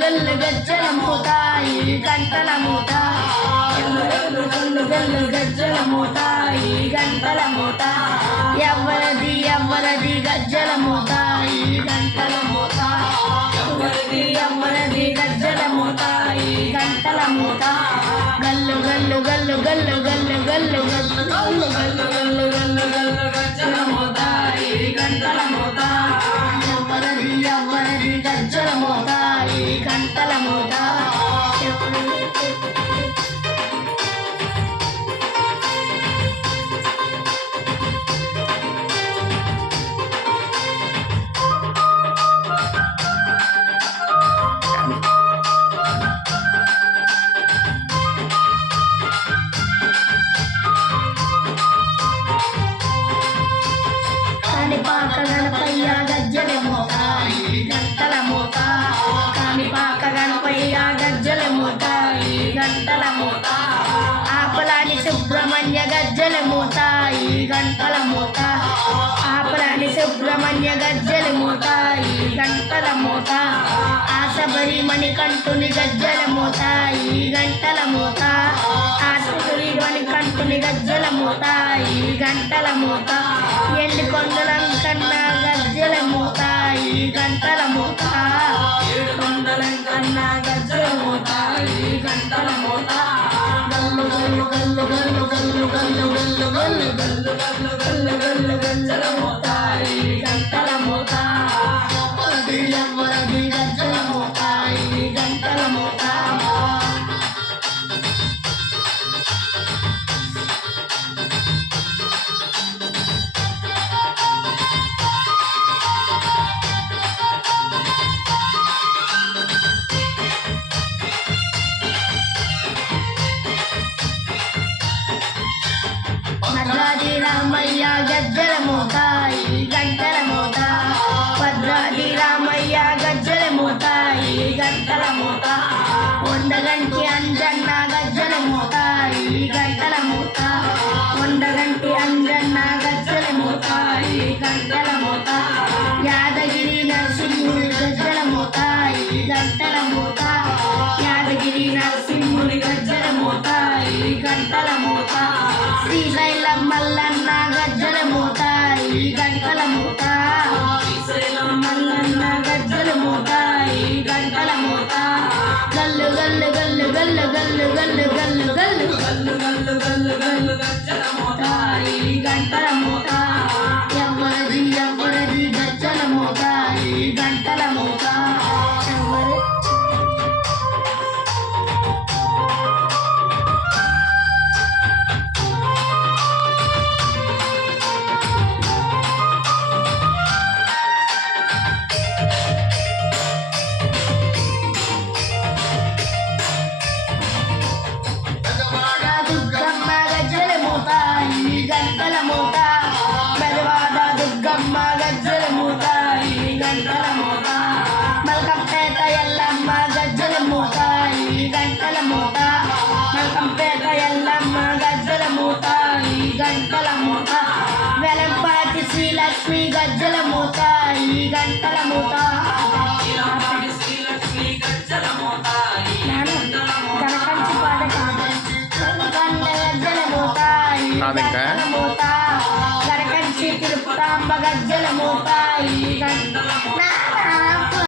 గల్లు గజ్జల మూత ఈ గంటల మూత గల్లు గల్లు గజ్జల మూత ఈ గంటల మూత ఎవరది ఎవరది గజ్జల మూత ఈ గంటల మూత ఎవరది గజ్జల మూత ఈ గంటల మూత గల్లు గల్లు గల్లు గల్లు గల్లు గల్లు గల్లు గల్లు గల్లు గల్లు గల్లు గజ్జల మూత ఈ గంటల మూత ఎవరది ఎవరది గజ్జల మూత ఈ గంటల మూత కాణిపాక గణపయ్య గజ్జల మూత ఈ గంటల మూత కాణిపాక గణపయ్య గజ్జల మూత ఈ గంటల మూత ఆపలాని సుబ్రహ్మణ్య గజ్జల మూత ఈ గంటల మూత ఆపలాని సుబ్రహ్మణ్య గజ్జల మూత ఈ గంటల మూత ఆశబరి మణికంఠుని గజ్జల మూత ఈ గంటల మూత ఆశబరి మణికంఠుని గజ్జల మూత ఈ గంటల మూత ఎల్లి కొండలం కన్నా గజ్జల మూత ఈ గంటల మూత ఏడు కొండలం కన్నా గజ్జల మూత ఈ గంటల మూత గల్లు గల్లు గల్లు గల్లు గల్లు గల్లు గల్లు గల్లు గల్లు గల్లు గల్లు గజ్జల మూత ఈ గంటల మూత ఎవరది ఎవరది గజ్జల మూత ఈ గంటల మూత భద్రాది రామయ్య గజ్జల మూత ఈ గంటల మూత భద్రాది రామయ్య గజ్జల మూత ఈ గంటల మూత ఉండగంటి అంజన్న గజ్జల మూత ఈ గంటల మూత ఉండగంటి అంజన్న గజ్జల మూత ఈ గంటల మూత యాదగిరి నరసింహుని గజ్జల మూత ఈ గంటల మూత యాదగిరి నరసింహుని గజ్జల మూత ఈ గంటల మూత శ్రీశైలం మల్లన్న గజ్జల మూత ఈ గంటల మూత శ్రీశైలం మల్లన్న గజ్జల మూత ఈ గంటల మూత గల్లు గల్లు గల్లు గల్లు గల్లు గల్లు గల్లు గల్లు గల్లు గల్లు గల్లు గల్లు గజ్జల మూత ఈ గంటల మూత ఎవరది ఎవరది గజ్జల మూత ఈ గంటల మూత దుర్గమ్మ గజ్జల మూత ఈ గంటల మూత బెజవాడ దుర్గమ్మ గజ్జల మూత ఈ గంటల మూత మల్కంపేట ఎల్లమ్మ గజ్జల మూత ఈ గంటల మూత మల్కంపేట ఎల్లమ్మ గజ్జల మూత ఈ గంటల మూత వెలంపాటి శ్రీలక్ష్మి గజ్జల మూత ఈ గంటల మూత గరకంచి తిరుపతాంబ గజ్జల మూత ఈ గంటల మూత